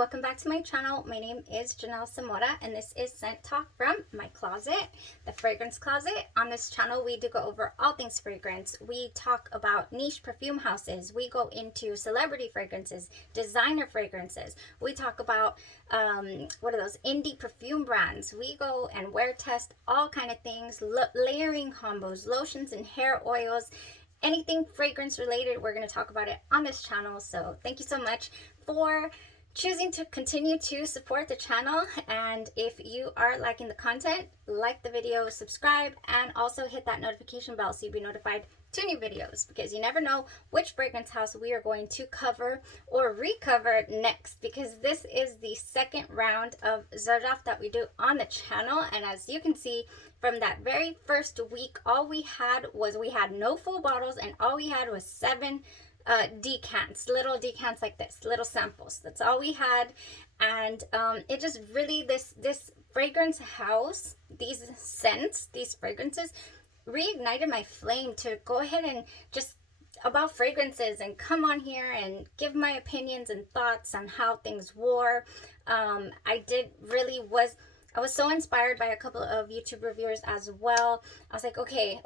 welcome back to my channel. My name is Janelle Zamora and this is Scent Talk from my closet, the fragrance closet. On this channel we do go over all things fragrance. We talk about niche perfume houses. We go into celebrity fragrances, designer fragrances. We talk about what are those indie perfume brands. We go and wear test all kind of things, layering combos, lotions and hair oils. Anything fragrance related, we're going to talk about it on this channel. So thank you so much for choosing to continue to support the channel. And if you are liking the content, like the video, subscribe, and also hit that notification bell so you'll be notified to new videos, because you never know which fragrance house we are going to cover or recover next, because this is the second round of Xerjoff that we do on the channel. And as you can see from that very first week, all we had no full bottles, and all we had was 7 decants, little decants like this, little samples. That's all we had. And it just really, this fragrance house, these scents, these fragrances reignited my flame to go ahead and just about fragrances and come on here and give my opinions and thoughts on how things wore. I was so inspired by a couple of YouTube reviewers as well. I was like, okay,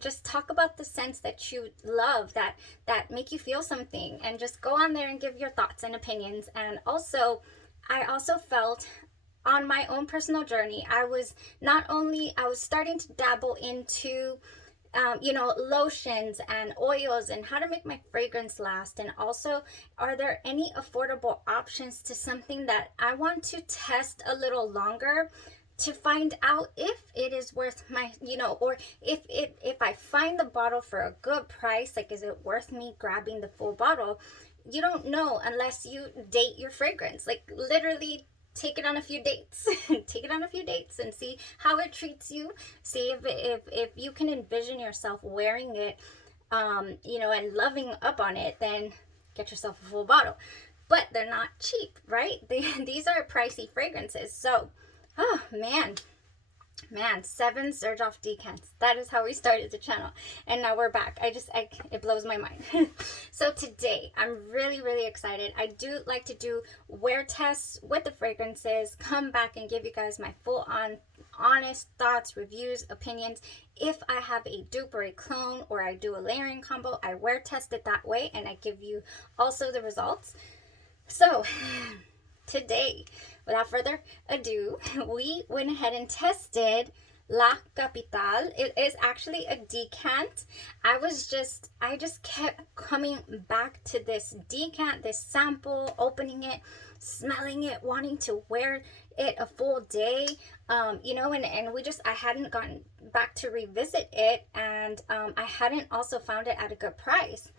just talk about the scents that you love, that make you feel something, and just go on there and give your thoughts and opinions. And also, I also felt on my own personal journey, I was starting to dabble into lotions and oils and how to make my fragrance last. And also, are there any affordable options to something that I want to test a little longer to find out if it is worth my, or if I find the bottle for a good price, like, is it worth me grabbing the full bottle? You don't know unless you date your fragrance. Like, literally take it on a few dates. Take it on a few dates and see how it treats you. See if you can envision yourself wearing it, and loving up on it. Then get yourself a full bottle. But they're not cheap, right? These are pricey fragrances. So, oh man, 7 Xerjoff decants. That is how we started the channel, and now we're back. It blows my mind. So today I'm really excited. I do like to do wear tests with the fragrances, come back and give you guys my full on honest thoughts, reviews, opinions. If I have a dupe or a clone, or I do a layering combo, I wear test it that way, and I give you also the results. So today, without further ado, we went ahead and tested La Capitale. It is actually a decant. I just kept coming back to this decant, this sample, opening it, smelling it, wanting to wear it a full day, and I hadn't gotten back to revisit it, and I hadn't also found it at a good price.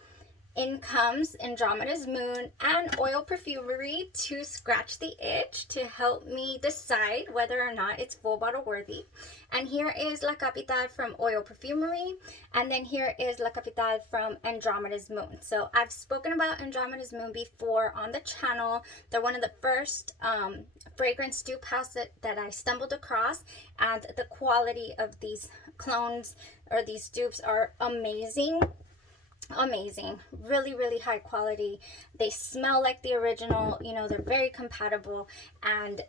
In comes Andromeda's Moon and Oil Perfumery to scratch the itch, to help me decide whether or not it's full bottle worthy. And here is La Capitale from Oil Perfumery, and then here is La Capitale from Andromeda's Moon. So I've spoken about Andromeda's Moon before on the channel. They're one of the first fragrance dupe houses that I stumbled across, and the quality of these clones or these dupes are amazing. Really high quality. They smell like the original. They're very compatible, and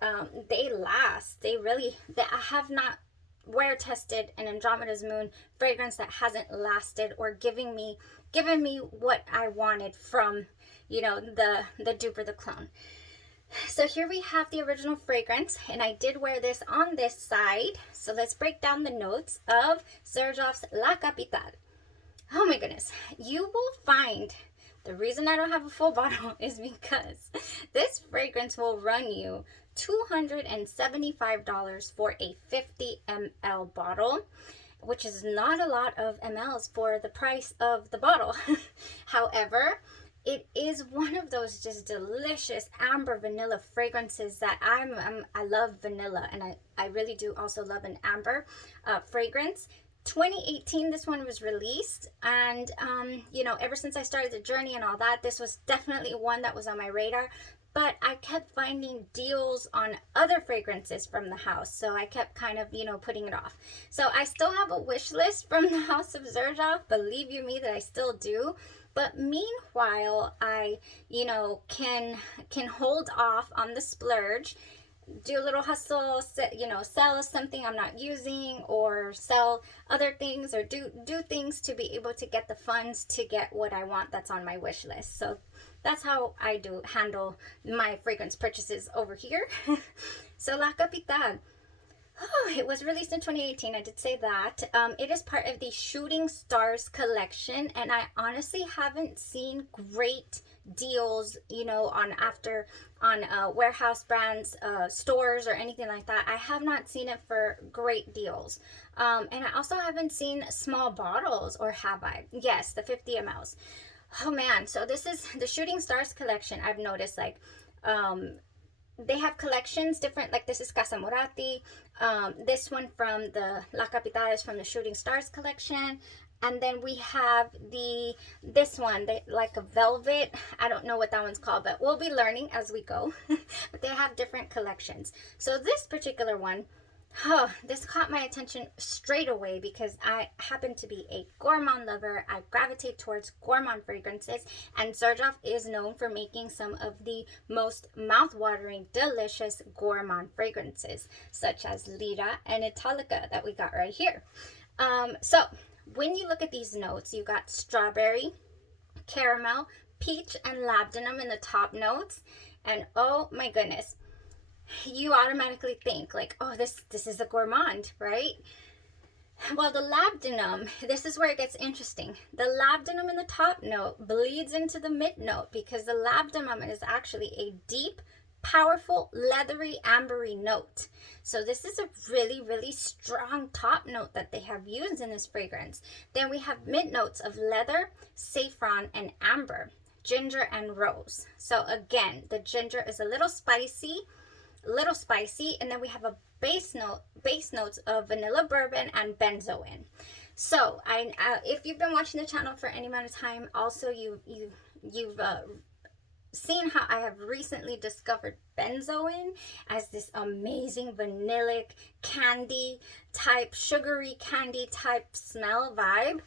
they last. I have not wear tested an Andromeda's Moon fragrance that hasn't lasted or given me what I wanted from the dupe or the clone. So here we have the original fragrance, and I did wear this on this side. So let's break down the notes of Xerjoff's La Capitale. Oh my goodness, you will find the reason I don't have a full bottle is because this fragrance will run you $275 for a 50 ml bottle, which is not a lot of mls for the price of the bottle. However, it is one of those just delicious amber vanilla fragrances that I love vanilla, and I really do also love an amber fragrance. 2018 this one was released, and ever since I started the journey and all that, this was definitely one that was on my radar. But I kept finding deals on other fragrances from the house, so I kept kind of putting it off. So I still have a wish list from the house of Xerjoff, believe you me that I still do. But meanwhile, I, you know, can hold off on the splurge, do a little hustle, you know, sell something I'm not using, or sell other things, or do things to be able to get the funds to get what I want that's on my wish list. So that's how I do handle my fragrance purchases over here. So La Capitale. Oh, it was released in 2018. I did say that. It is part of the Shooting Stars collection, and I honestly haven't seen great deals, you know, on warehouse brands, stores, or anything like that. I have not seen it for great deals. And I also haven't seen small bottles, or have I? Yes, the 50 mLs. Oh man, so this is the Shooting Stars collection. I've noticed, like, they have collections different, like this is Cassamorati. This one from the La Capitale is from the Shooting Stars collection. And then we have this one, like a velvet. I don't know what that one's called, but we'll be learning as we go. But they have different collections. So this particular one, oh, this caught my attention straight away because I happen to be a gourmand lover. I gravitate towards gourmand fragrances, and Xerjoff is known for making some of the most mouth-watering, delicious gourmand fragrances, such as Lira and Italica that we got right here. So when you look at these notes, you got strawberry, caramel, peach, and labdanum in the top notes, and oh my goodness, you automatically think like, oh, this is a gourmand, right? Well, the labdanum, this is where it gets interesting. The labdanum in the top note bleeds into the mid note because the labdanum is actually a deep, powerful, leathery, ambery note. So this is a really, really strong top note that they have used in this fragrance. Then we have mid notes of leather, saffron, and amber, ginger, and rose. So again, the ginger is a little spicy, and then we have a base notes of vanilla bourbon and benzoin. So if you've been watching the channel for any amount of time, also you've seen how I have recently discovered benzoin as this amazing vanillic candy type, sugary candy type smell vibe.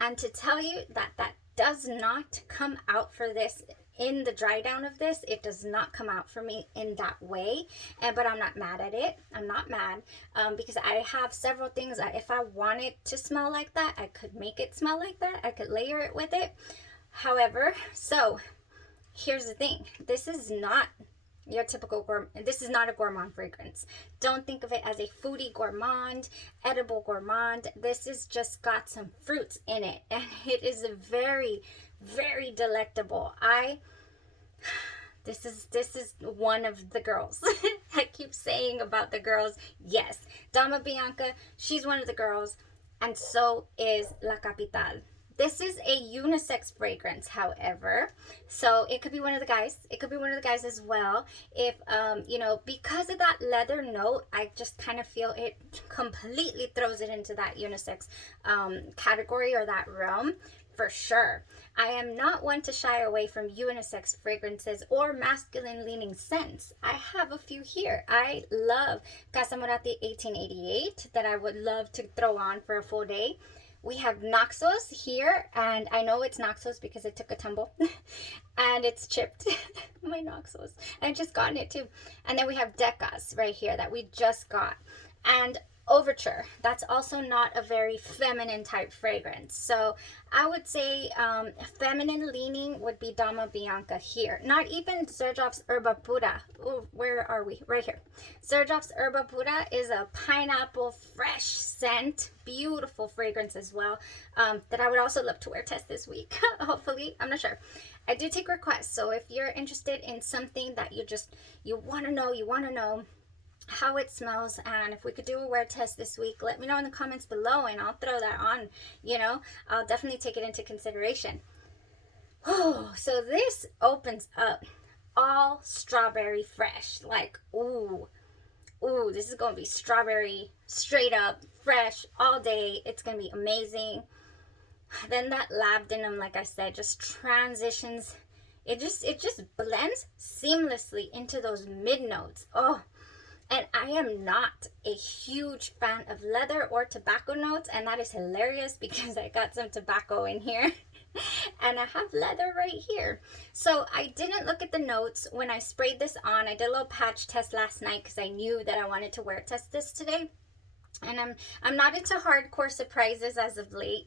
And to tell you that does not come out for this. In the dry down of this, it does not come out for me in that way, but I'm not mad at it. I'm not mad because I have several things that if I wanted to smell like that, I could make it smell like that. I could layer it with it. However, so here's the thing. This is not your typical gourmand. This is not a gourmand fragrance. Don't think of it as a foodie gourmand, edible gourmand. This is just got some fruits in it, and it is a very, very delectable. This is one of the girls. I keep saying about the girls. Yes, Dama Bianca, she's one of the girls, and so is La Capitale. This is a unisex fragrance, however, so it could be one of the guys. It could be one of the guys as well. If you know, because of that leather note, I just kind of feel it completely throws it into that unisex category, or that realm. For sure. I am not one to shy away from unisex fragrances or masculine leaning scents. I have a few here. I love Cassamorati 1888 that I would love to throw on for a full day. We have Naxos here, and I know it's Naxos because it took a tumble and it's chipped. My Naxos. I just gotten it too. And then we have Decas right here that we just got. And Ouverture, that's also not a very feminine type fragrance. So I would say feminine leaning would be Dama Bianca here. Not even Xerjoff's Erba Pura. Oh, where are we? Right here. Xerjoff's Erba Pura is a pineapple fresh scent. Beautiful fragrance as well. That I would also love to wear test this week. Hopefully, I'm not sure. I do take requests. So if you're interested in something that you want to know how it smells, and if we could do a wear test this week, let me know in the comments below and I'll throw that on. You know, I'll definitely take it into consideration. Oh, so this opens up all strawberry fresh. Like, ooh, this is gonna be strawberry straight up fresh all day. It's gonna be amazing. Then that labdanum, like I said, just transitions. It just blends seamlessly into those mid notes. Oh, and I am not a huge fan of leather or tobacco notes, and that is hilarious because I got some tobacco in here. And I have leather right here. So I didn't look at the notes when I sprayed this on. I did a little patch test last night because I knew that I wanted to wear test this today. And I'm not into hardcore surprises as of late.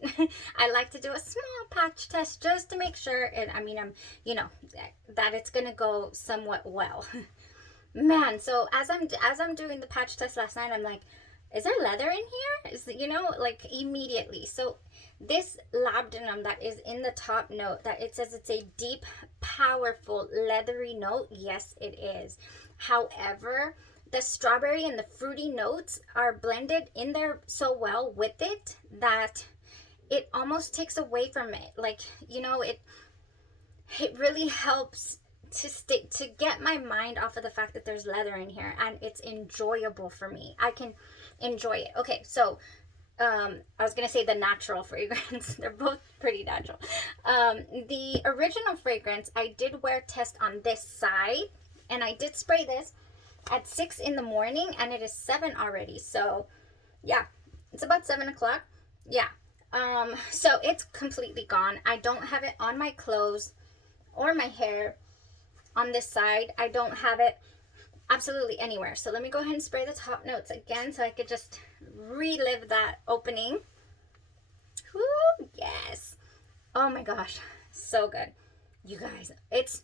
I like to do a small patch test just to make sure, and I mean, I'm, you know, that it's gonna go somewhat well. Man, so as I'm doing the patch test last night, I'm like, is there leather in here? Is, you know, like immediately. So this labdanum that is in the top note, that it says it's a deep, powerful, leathery note. Yes, it is. However, the strawberry and the fruity notes are blended in there so well with it that it almost takes away from it. Like, you know, it really helps to get my mind off of the fact that there's leather in here, and it's enjoyable for me. I can enjoy it. Okay, so I was gonna say the natural fragrance. They're both pretty natural. The original fragrance, I did wear test on this side, and I did spray this at 6 in the morning, and it is 7 already. So yeah, it's about 7 o'clock. Yeah. So it's completely gone. I don't have it on my clothes or my hair on this side. I don't have it absolutely anywhere. So let me go ahead and spray the top notes again so I could just relive that opening. Woo, yes. Oh my gosh, so good. You guys, it's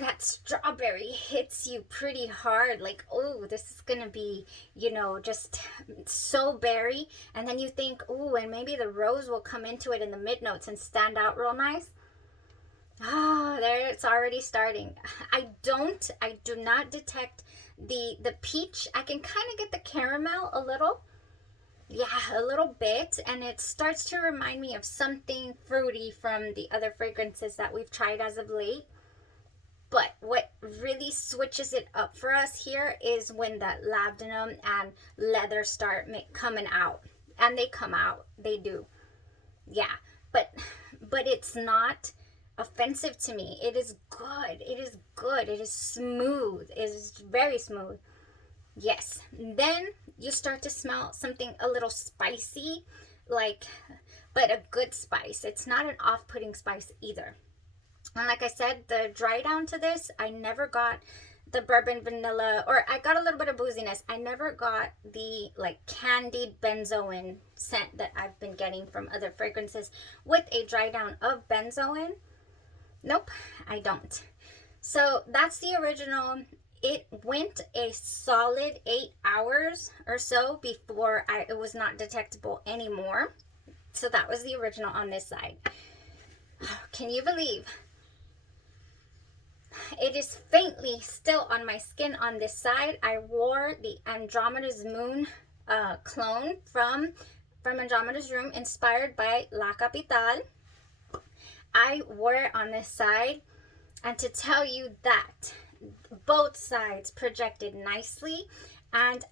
that strawberry hits you pretty hard. Like, oh, this is gonna be, you know, just so berry. And then you think, oh, and maybe the rose will come into it in the mid notes and stand out real nice. Oh, there, it's already starting. I do not detect the peach. I can kind of get the caramel a little. Yeah, a little bit. And it starts to remind me of something fruity from the other fragrances that we've tried as of late. But what really switches it up for us here is when that labdanum and leather start coming out. And they come out. They do. Yeah. But it's not offensive to me. It is good. It is good. It is smooth. It is very smooth. Yes. Then you start to smell something a little spicy, like, but a good spice. It's not an off-putting spice either. And like I said, the dry down to this, I never got the bourbon vanilla, or I got a little bit of booziness. I never got the like candied benzoin scent that I've been getting from other fragrances with a dry down of benzoin. Nope, I don't. So that's the original. It went a solid 8 hours or so before it was not detectable anymore. So that was the original on this side. Can you believe? It is faintly still on my skin on this side. I wore the Andromeda's Moon clone from Andromeda's Room, inspired by La Capitale. I wore it on this side, and to tell you that both sides projected nicely. And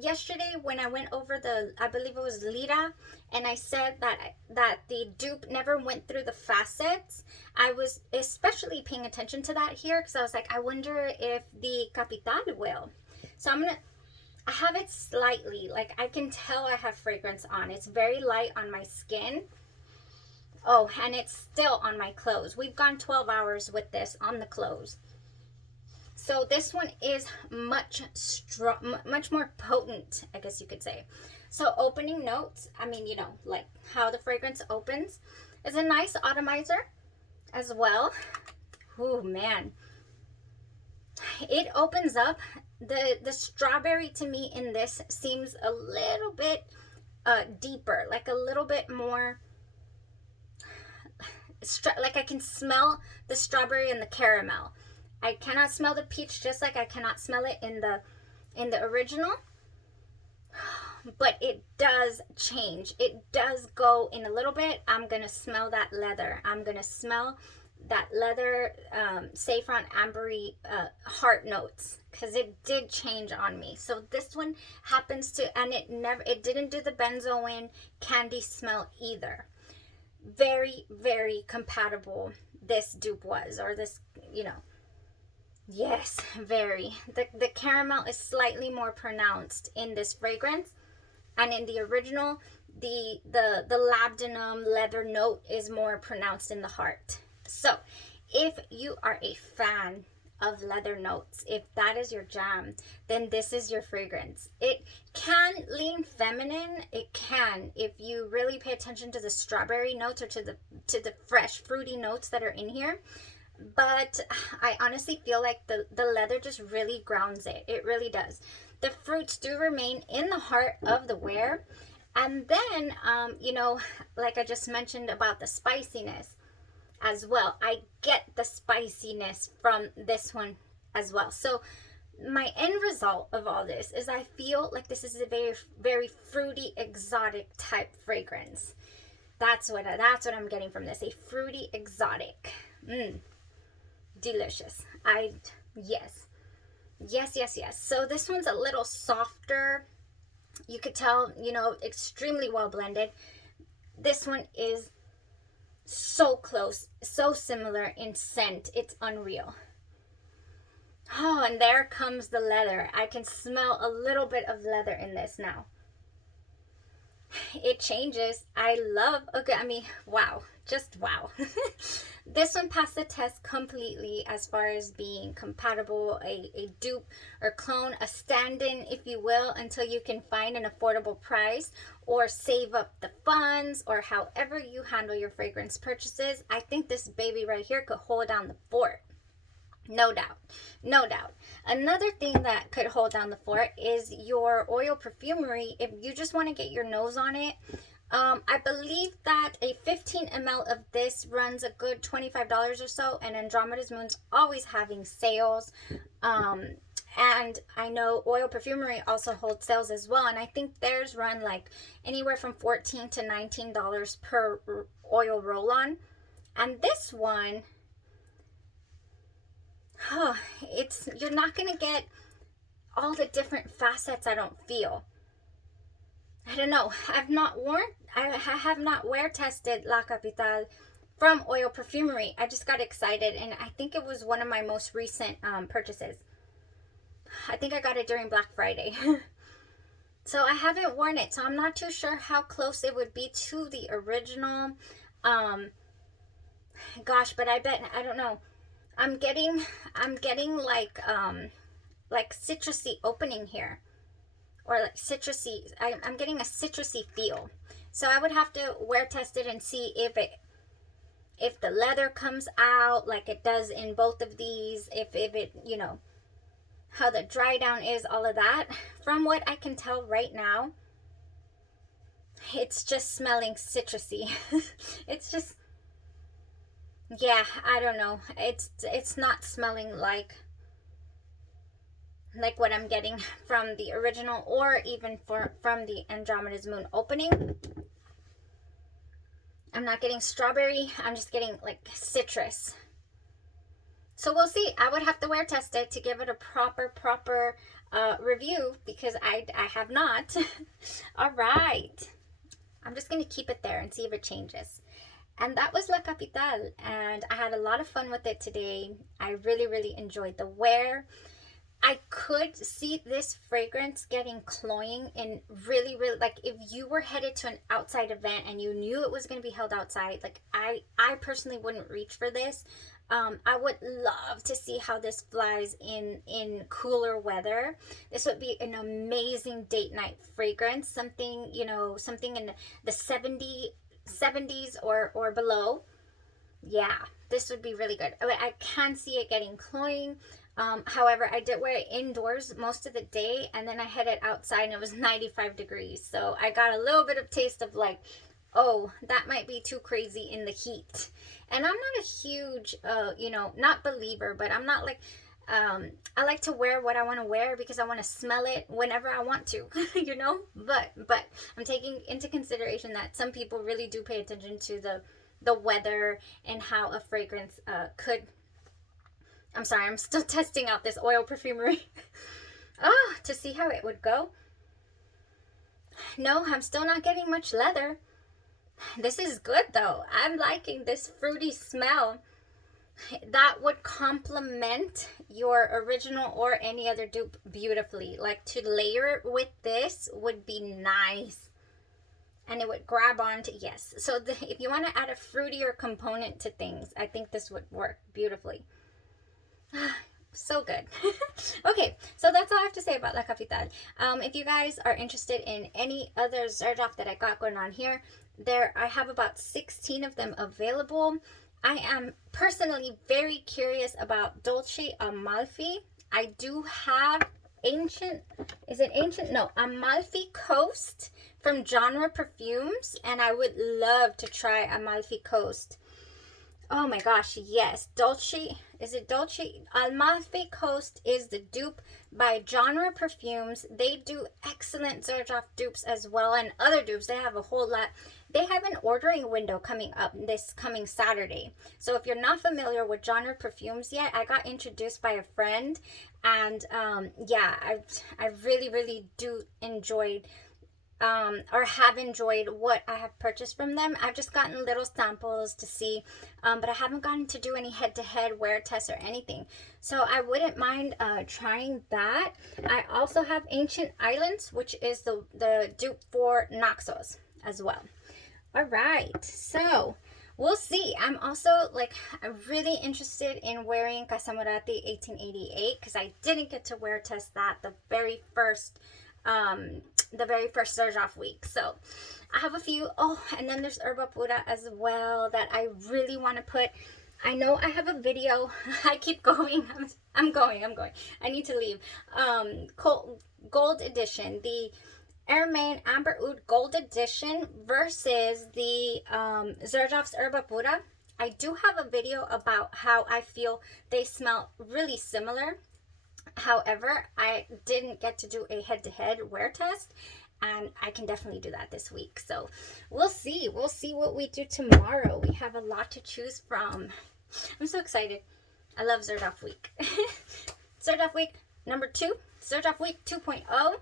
yesterday when I went over I believe it was Lira, and I said that the dupe never went through the facets, I was especially paying attention to that here, because I was like, I wonder if the Capitale will. So I have it slightly, like I can tell I have fragrance on. It's very light on my skin. Oh, and it's still on my clothes. We've gone 12 hours with this on the clothes. So this one is much more potent, I guess you could say. So opening notes, I mean, you know, like how the fragrance opens, is a Nice Atomizer as well. Oh man, it opens up. The strawberry to me in this seems a little bit deeper, like a little bit more, like I can smell the strawberry and the caramel. I cannot smell the peach, just like I cannot smell it in the original. But it does change. It does go in a little bit. I'm going to smell that leather. I'm going to smell that leather, saffron, ambery, heart notes, because it did change on me. So this one happens to, and it didn't do the benzoin candy smell either. Very, very compatible this dupe was, or this, you know. Yes, very. The caramel is slightly more pronounced in this fragrance, and in the original, the labdanum leather note is more pronounced in the heart. So if you are a fan of leather notes, if that is your jam, then this is your fragrance. It can lean feminine. It can, if you really pay attention to the strawberry notes or to the fresh fruity notes that are in here. But I honestly feel like the leather just really grounds it. It really does. The fruits do remain in the heart of the wear. And then, you know, like I just mentioned about the spiciness as well. I get the spiciness from this one as well. So my end result of all this is I feel like this is a very, very fruity, exotic type fragrance. That's what I'm getting from this. A fruity, exotic. Delicious. Yes. So this one's a little softer. You could tell, you know, extremely well blended. This one is so close, so similar in scent. It's unreal. Oh, and there comes the leather. I can smell a little bit of leather in this now. It changes. I love, okay, I mean, wow, just wow. This one passed the test completely as far as being compatible, a dupe or clone, a stand-in, if you will, until you can find an affordable price or save up the funds, or however you handle your fragrance purchases. I think this baby right here could hold down the fort. No doubt. No doubt. Another thing that could hold down the fort is your oil perfumery. If you just want to get your nose on it, I believe that a 15 ml of this runs a good $25 or so, and Andromeda's Moon's always having sales. And I know Oil Perfumery also holds sales as well, and I think theirs run like anywhere from $14 to $19 per oil roll-on. And this one, you're not gonna get all the different facets. I don't feel. I don't know. I have not wear tested La Capitale from Oil Perfumery. I just got excited, and I think it was one of my most recent purchases. I think I got it during Black Friday. So I haven't worn it, so I'm not too sure how close it would be to the original. Gosh, but I bet, I don't know. I'm getting like citrusy opening here, or like citrusy. I'm getting a citrusy feel. So I would have to wear test it and see if the leather comes out like it does in both of these, if it, you know, how the dry down is, all of that. From what I can tell right now, it's just smelling citrusy. It's just, yeah, I don't know. It's not smelling like what I'm getting from the original, or even from the Andromeda's Moon opening. I'm not getting strawberry. I'm just getting like citrus. So we'll see. I would have to wear test it to give it a proper review, because I have not. All right. I'm just going to keep it there and see if it changes. And that was La Capitale, and I had a lot of fun with it today. I really enjoyed the wear. I could see this fragrance getting cloying in really, like if you were headed to an outside event and you knew it was going to be held outside, like I personally wouldn't reach for this. I would love to see how this flies in cooler weather. This would be an amazing date night fragrance, something, you know, something in the 70s or below. Yeah, this would be really good. I can see it getting cloying. However, I did wear it indoors most of the day, and then I headed outside and it was 95 degrees. So I got a little bit of taste of like, oh, that might be too crazy in the heat. And I'm not a huge, you know, not believer, but I'm not like, I like to wear what I want to wear because I want to smell it whenever I want to, you know, but I'm taking into consideration that some people really do pay attention to the weather and how a fragrance could. I'm sorry, I'm still testing out this Oil Perfumery to see how it would go. No, I'm still not getting much leather. This is good though. I'm liking this fruity smell. That would complement your original or any other dupe beautifully. Like to layer it with this would be nice. and it would grab onto, yes. So if you want to add a fruitier component to things, I think this would work beautifully. So good. Okay, so that's all I have to say about La Capitale. If you guys are interested in any other Xerjoff that I got going on here, I have about 16 of them available. I am personally very curious about Dolce Amalfi. I do have Amalfi Coast from Genre Perfumes, and I would love to try Amalfi Coast. Oh my gosh, yes. Dolce Amalfi Coast is the dupe by Genre Perfumes. They do excellent Xerjoff dupes as well, and other dupes. They have a whole lot. They have an ordering window coming up this coming Saturday. So if you're not familiar with Genre Perfumes yet, I got introduced by a friend, and yeah, I really do enjoyed or have enjoyed what I have purchased from them. I've just gotten little samples to see, but I haven't gotten to do any head-to-head wear tests or anything. So I wouldn't mind trying that. I also have Ancient Islands, which is the dupe for Naxos as well. All right, so we'll see. I'm also I'm really interested in wearing Cassamorati 1888 because I didn't get to wear test that the very first Xerjoff week. So I have a few. Oh, and then there's Erba Pura as well that I really want to put. I know I have a video. I keep going. I'm going. I need to leave. Gold edition, the Ermaine Amber Oud Gold Edition versus the Xerjoff's Erba Pura. I do have a video about how I feel they smell really similar. However, I didn't get to do a head-to-head wear test, and I can definitely do that this week. So we'll see. We'll see what we do tomorrow. We have a lot to choose from. I'm so excited. I love Xerjoff week. Xerjoff week number 2. Xerjoff week 2.0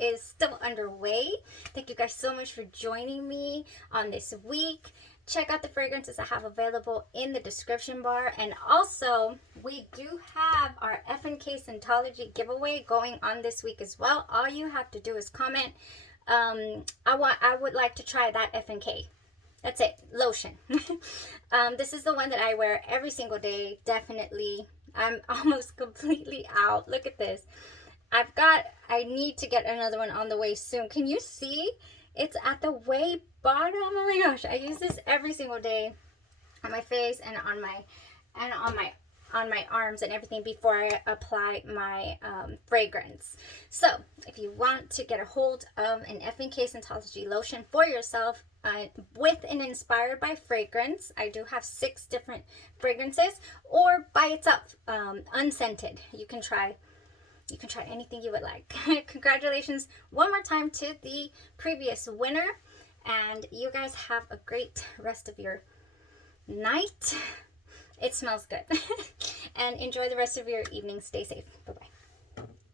is still underway. Thank you guys so much for joining me on this week. Check out the fragrances I have available in the description bar. And also, we do have our F&K Scentology giveaway going on this week as well. All you have to do is comment, I would like to try that F&K. That's it. Lotion. This is the one that I wear every single day. Definitely. I'm almost completely out. Look at this. I need to get another one on the way soon. Can you see? It's at the way bottom. Oh my gosh, I use this every single day on my face and on my arms and everything before I apply my fragrance. So if you want to get a hold of an F&K Scentology lotion for yourself with an inspired by fragrance, I do have 6 different fragrances, or by itself, unscented. You can try anything you would like. Congratulations one more time to the previous winner, and you guys have a great rest of your night. It smells good. And enjoy the rest of your evening. Stay safe. Bye-bye.